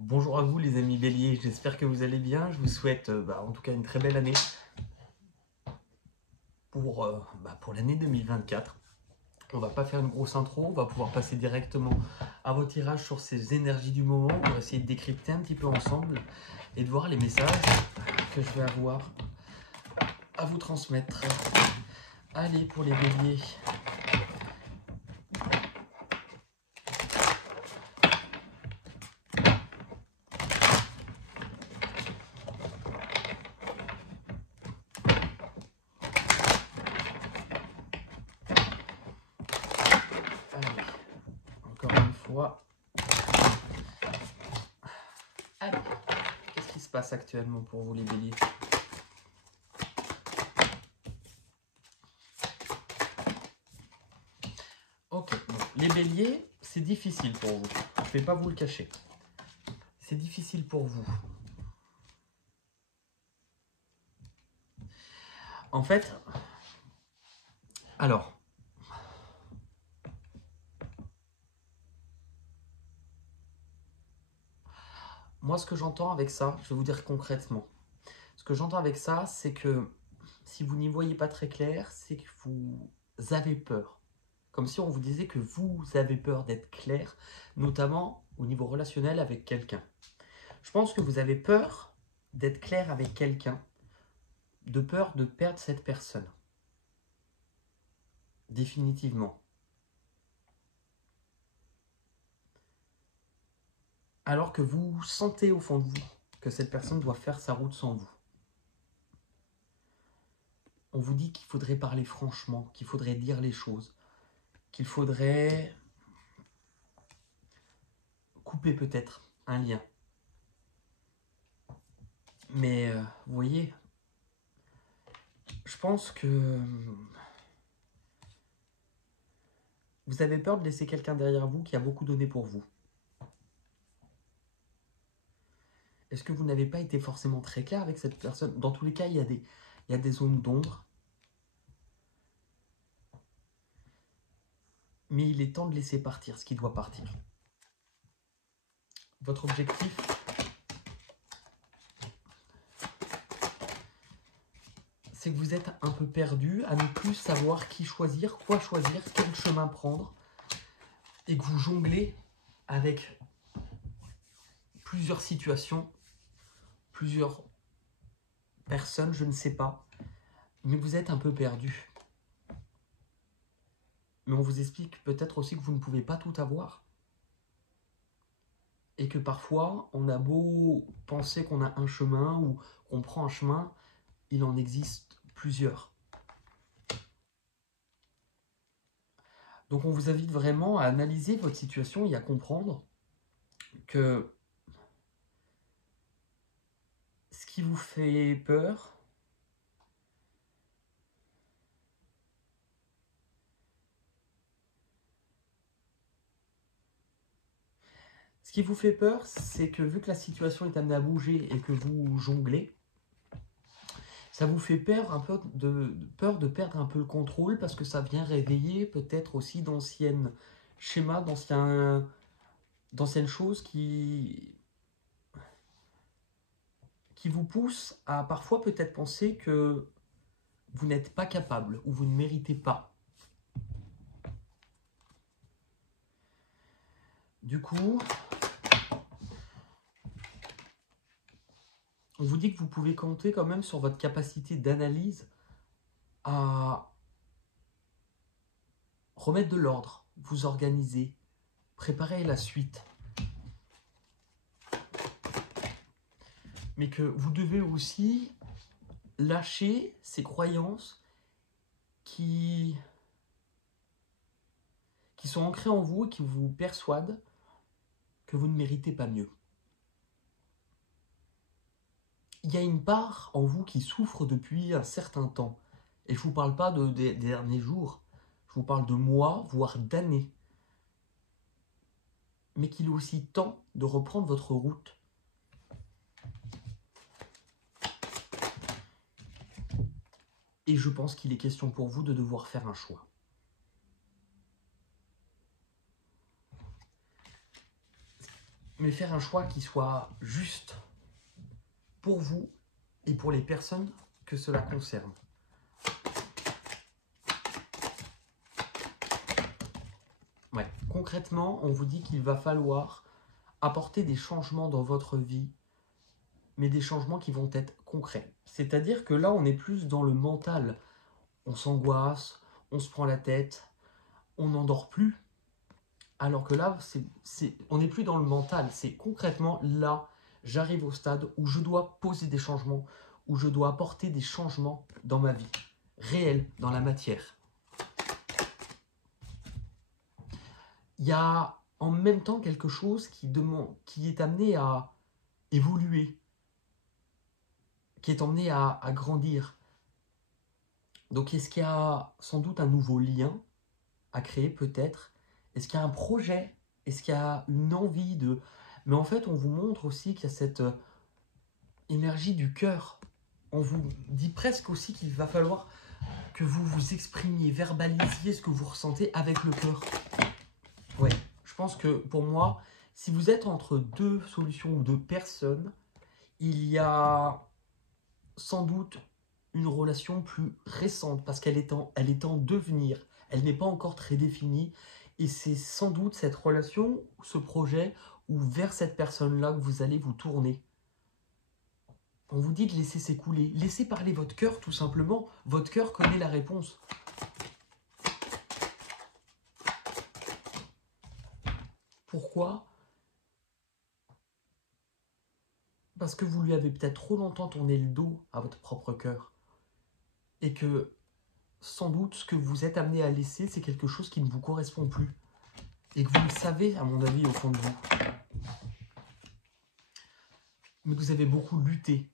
Bonjour à vous les amis béliers, j'espère que vous allez bien. Je vous souhaite en tout cas une très belle année pour l'année 2024. On va pas faire une grosse intro, on va pouvoir passer directement à vos tirages sur ces énergies du moment. On va essayer de décrypter un petit peu ensemble et de voir les messages que je vais avoir à vous transmettre. Allez, pour les béliers. Allez, encore une fois. Allez, qu'est-ce qui se passe actuellement pour vous les béliers ? Ok, donc les béliers, c'est difficile pour vous. Je ne vais pas vous le cacher. C'est difficile pour vous. En fait, alors, moi ce que j'entends avec ça, je vais vous dire concrètement. Ce que j'entends avec ça, c'est que si vous n'y voyez pas très clair, c'est que vous avez peur. Comme si on vous disait que vous avez peur d'être clair, notamment au niveau relationnel avec quelqu'un. Je pense que vous avez peur d'être clair avec quelqu'un, de peur de perdre cette personne. Définitivement. Alors que vous sentez au fond de vous que cette personne doit faire sa route sans vous. On vous dit qu'il faudrait parler franchement, qu'il faudrait dire les choses, qu'il faudrait couper peut-être un lien. Mais vous voyez, je pense que vous avez peur de laisser quelqu'un derrière vous qui a beaucoup donné pour vous. Est-ce que vous n'avez pas été forcément très clair avec cette personne ? Dans tous les cas, il y a des zones d'ombre. Mais il est temps de laisser partir ce qui doit partir. Votre objectif, c'est que vous êtes un peu perdu à ne plus savoir qui choisir, quoi choisir, quel chemin prendre, et que vous jonglez avec plusieurs situations, plusieurs personnes, je ne sais pas, mais vous êtes un peu perdu. Mais on vous explique peut-être aussi que vous ne pouvez pas tout avoir. Et que parfois, on a beau penser qu'on a un chemin ou qu'on prend un chemin, il en existe plusieurs. Donc on vous invite vraiment à analyser votre situation et à comprendre que ce qui vous fait peur, c'est que vu que la situation est amenée à bouger et que vous jonglez, ça vous fait peur de perdre un peu le contrôle parce que ça vient réveiller peut-être aussi d'anciennes schémas, d'anciennes choses qui vous poussent à parfois peut-être penser que vous n'êtes pas capable ou vous ne méritez pas. Du coup, on vous dit que vous pouvez compter quand même sur votre capacité d'analyse à remettre de l'ordre, vous organiser, préparer la suite. Mais que vous devez aussi lâcher ces croyances qui sont ancrées en vous et qui vous persuadent que vous ne méritez pas mieux. Il y a une part en vous qui souffre depuis un certain temps. Et je ne vous parle pas des derniers jours, je vous parle de mois, voire d'années. Mais qu'il est aussi temps de reprendre votre route. Et je pense qu'il est question pour vous de devoir faire un choix. mais faire un choix qui soit juste pour vous et pour les personnes que cela concerne. Ouais. Concrètement, on vous dit qu'il va falloir apporter des changements dans votre vie, mais des changements qui vont être concrets. C'est-à-dire que là, on est plus dans le mental. On s'angoisse, on se prend la tête, on n'endort plus. Alors que là, on n'est plus dans le mental. C'est concrètement là, j'arrive au stade où je dois poser des changements, où je dois apporter des changements dans ma vie, réels, dans la matière. Il y a en même temps quelque chose qui est amené à évoluer, qui est amené à grandir. Donc est-ce qu'il y a sans doute un nouveau lien à créer peut-être? Est-ce qu'il y a un projet? Est-ce qu'il y a une envie de... Mais en fait, on vous montre aussi qu'il y a cette énergie du cœur. On vous dit presque aussi qu'il va falloir que vous vous exprimiez, verbalisiez ce que vous ressentez avec le cœur. Ouais, je pense que pour moi, si vous êtes entre deux solutions ou deux personnes, il y a sans doute une relation plus récente parce qu'elle est en devenir. Elle n'est pas encore très définie et c'est sans doute cette relation, ce projet ou vers cette personne-là que vous allez vous tourner. On vous dit de laisser s'écouler. Laissez parler votre cœur tout simplement. Votre cœur connaît la réponse. Pourquoi? Parce que vous lui avez peut-être trop longtemps tourné le dos à votre propre cœur. Et que sans doute ce que vous êtes amené à laisser, c'est quelque chose qui ne vous correspond plus. Et que vous le savez, à mon avis, au fond de vous. Mais que vous avez beaucoup lutté.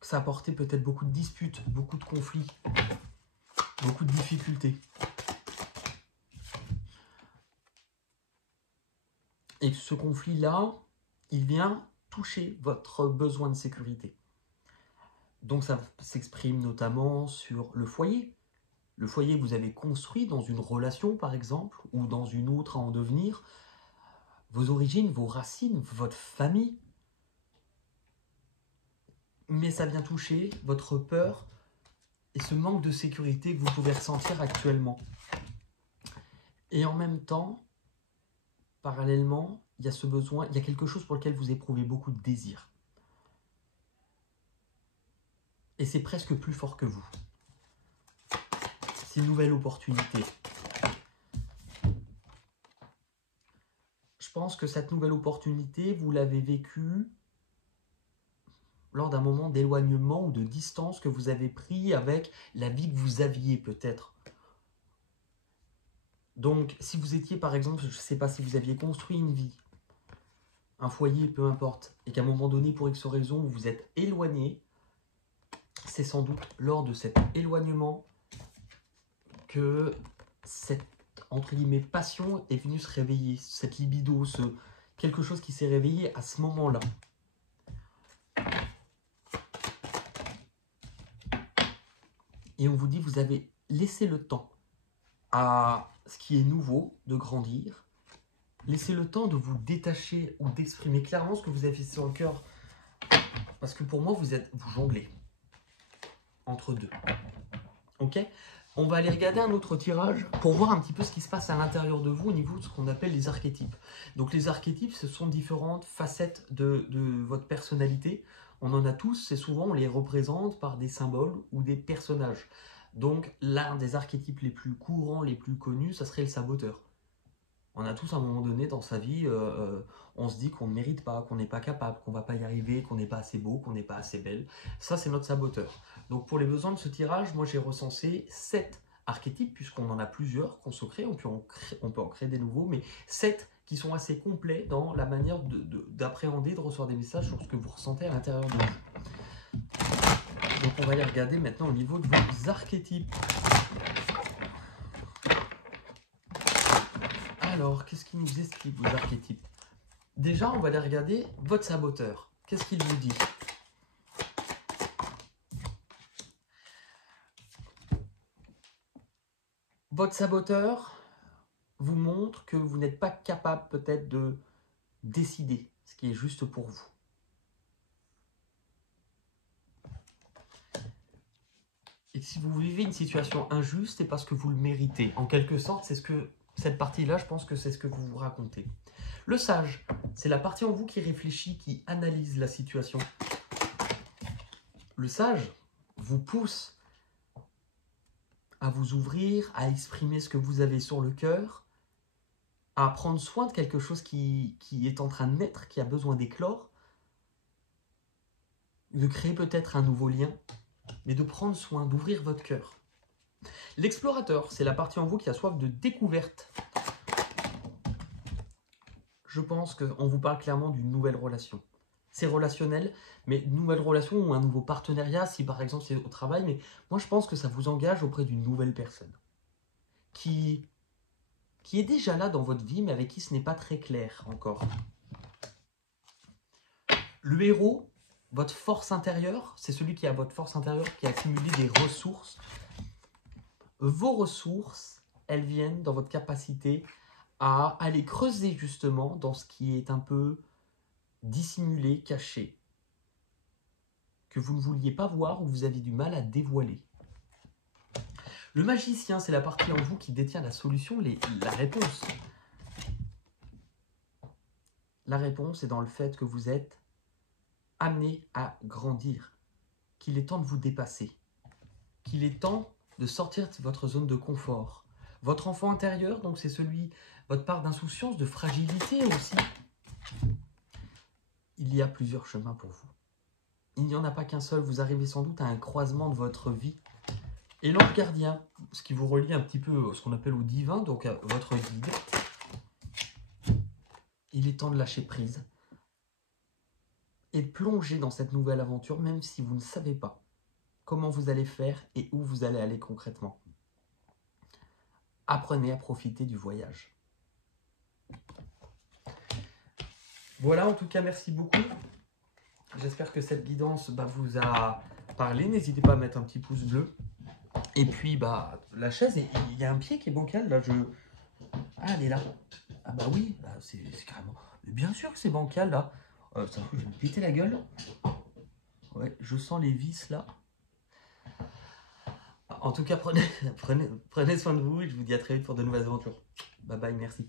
Que ça a apporté peut-être beaucoup de disputes, beaucoup de conflits, beaucoup de difficultés. Et que ce conflit-là, il vient toucher votre besoin de sécurité. Donc ça s'exprime notamment sur le foyer. Le foyer que vous avez construit dans une relation, par exemple, ou dans une autre à en devenir, vos origines, vos racines, votre famille. Mais ça vient toucher votre peur et ce manque de sécurité que vous pouvez ressentir actuellement. Et en même temps, parallèlement, il y a ce besoin, il y a quelque chose pour lequel vous éprouvez beaucoup de désir. Et c'est presque plus fort que vous. C'est une nouvelle opportunité. Je pense que cette nouvelle opportunité, vous l'avez vécue lors d'un moment d'éloignement ou de distance que vous avez pris avec la vie que vous aviez peut-être. Donc, si vous étiez par exemple, je ne sais pas si vous aviez construit une vie, un foyer, peu importe, et qu'à un moment donné, pour X raison, vous vous êtes éloigné, c'est sans doute lors de cet éloignement que cette, entre guillemets, passion est venue se réveiller, cette libido, quelque chose qui s'est réveillé à ce moment-là. Et on vous dit, vous avez laissé le temps à ce qui est nouveau de grandir. Laissez le temps de vous détacher ou d'exprimer clairement ce que vous avez sur le cœur. Parce que pour moi, vous jonglez entre deux. Ok? On va aller regarder un autre tirage pour voir un petit peu ce qui se passe à l'intérieur de vous au niveau de ce qu'on appelle les archétypes. Donc les archétypes, ce sont différentes facettes de votre personnalité. On en a tous et souvent on les représente par des symboles ou des personnages. Donc l'un des archétypes les plus courants, les plus connus, ça serait le saboteur. On a tous à un moment donné dans sa vie, on se dit qu'on ne mérite pas, qu'on n'est pas capable, qu'on ne va pas y arriver, qu'on n'est pas assez beau, qu'on n'est pas assez belle. Ça, c'est notre saboteur. Donc pour les besoins de ce tirage, moi j'ai recensé 7 archétypes, puisqu'on en a plusieurs qu'on se crée, on peut en créer des nouveaux, mais 7 qui sont assez complets dans la manière d'appréhender, de recevoir des messages sur ce que vous ressentez à l'intérieur de vous. Donc on va aller regarder maintenant au niveau de vos archétypes. Alors, qu'est-ce qui nous explique vos archétypes? Déjà, on va aller regarder votre saboteur. Qu'est-ce qu'il vous dit? Votre saboteur, vous montre que vous n'êtes pas capable peut-être de décider ce qui est juste pour vous. Et si vous vivez une situation injuste, c'est parce que vous le méritez. En quelque sorte, c'est ce que cette partie-là, je pense que c'est ce que vous vous racontez. Le sage, c'est la partie en vous qui réfléchit, qui analyse la situation. Le sage vous pousse à vous ouvrir, à exprimer ce que vous avez sur le cœur, à prendre soin de quelque chose qui est en train de naître, qui a besoin d'éclore, de créer peut-être un nouveau lien, mais de prendre soin, d'ouvrir votre cœur. L'explorateur, c'est la partie en vous qui a soif de découverte. Je pense qu'on vous parle clairement d'une nouvelle relation. C'est relationnel, mais une nouvelle relation ou un nouveau partenariat, si par exemple c'est au travail, mais moi je pense que ça vous engage auprès d'une nouvelle personne qui est déjà là dans votre vie, mais avec qui ce n'est pas très clair encore. Le héros, votre force intérieure, c'est celui qui a votre force intérieure, qui a accumulé des ressources. Vos ressources, elles viennent dans votre capacité à aller creuser justement dans ce qui est un peu dissimulé, caché, que vous ne vouliez pas voir ou vous avez du mal à dévoiler. Le magicien, c'est la partie en vous qui détient la solution, la réponse. La réponse est dans le fait que vous êtes amené à grandir, qu'il est temps de vous dépasser, qu'il est temps de sortir de votre zone de confort. Votre enfant intérieur, donc c'est votre part d'insouciance, de fragilité aussi. Il y a plusieurs chemins pour vous. Il n'y en a pas qu'un seul, vous arrivez sans doute à un croisement de votre vie. Et l'ange gardien, ce qui vous relie un petit peu ce qu'on appelle au divin, donc à votre guide, il est temps de lâcher prise et de plonger dans cette nouvelle aventure, même si vous ne savez pas comment vous allez faire et où vous allez aller concrètement. Apprenez à profiter du voyage. Voilà, en tout cas, merci beaucoup. J'espère que cette guidance vous a parlé. N'hésitez pas à mettre un petit pouce bleu. Et puis, la chaise, il y a un pied qui est bancal, là, Ah, elle est là. Ah bah oui, c'est carrément... Mais bien sûr que c'est bancal, là. Ça, je vais me péter la gueule. Ouais, je sens les vis, là. En tout cas, prenez soin de vous et je vous dis à très vite pour de nouvelles aventures. Bye bye, merci.